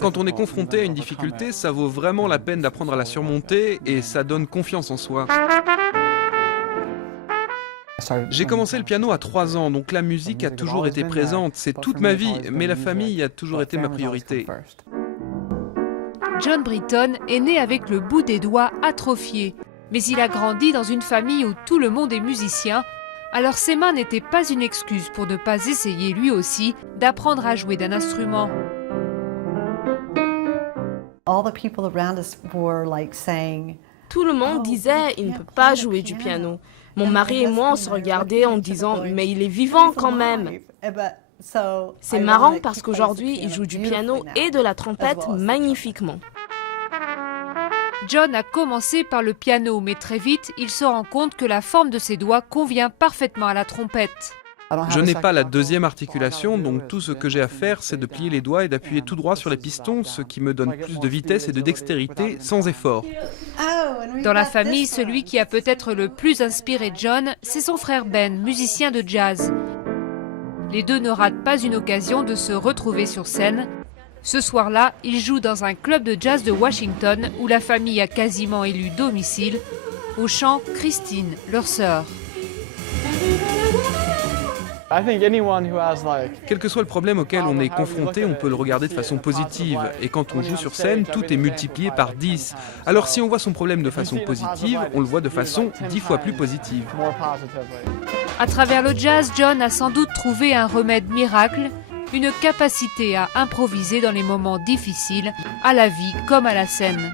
Quand on est confronté à une difficulté, ça vaut vraiment la peine d'apprendre à la surmonter et ça donne confiance en soi. J'ai commencé le piano à 3 ans, donc la musique a toujours été présente. C'est toute ma vie, mais la famille a toujours été ma priorité. John Britton est né avec le bout des doigts atrophié, mais il a grandi dans une famille où tout le monde est musicien, alors ses mains n'étaient pas une excuse pour ne pas essayer lui aussi d'apprendre à jouer d'un instrument. Tout le monde disait « il ne peut pas jouer du piano ». Mon mari et moi, on se regardait en disant « mais il est vivant quand même ». C'est marrant parce qu'aujourd'hui, il joue du piano et de la trompette magnifiquement. John a commencé par le piano, mais très vite, il se rend compte que la forme de ses doigts convient parfaitement à la trompette. Je n'ai pas la deuxième articulation, donc tout ce que j'ai à faire, c'est de plier les doigts et d'appuyer tout droit sur les pistons, ce qui me donne plus de vitesse et de dextérité sans effort. Dans la famille, celui qui a peut-être le plus inspiré John, c'est son frère Ben, musicien de jazz. Les deux ne ratent pas une occasion de se retrouver sur scène. Ce soir-là, ils jouent dans un club de jazz de Washington où la famille a quasiment élu domicile, au chant Christine, leur sœur. Quel que soit le problème auquel on est confronté, on peut le regarder de façon positive. Et quand on joue sur scène, tout est multiplié par 10. Alors si on voit son problème de façon positive, on le voit de façon 10 fois plus positive. À travers le jazz, John a sans doute trouvé un remède miracle, une capacité à improviser dans les moments difficiles, à la vie comme à la scène.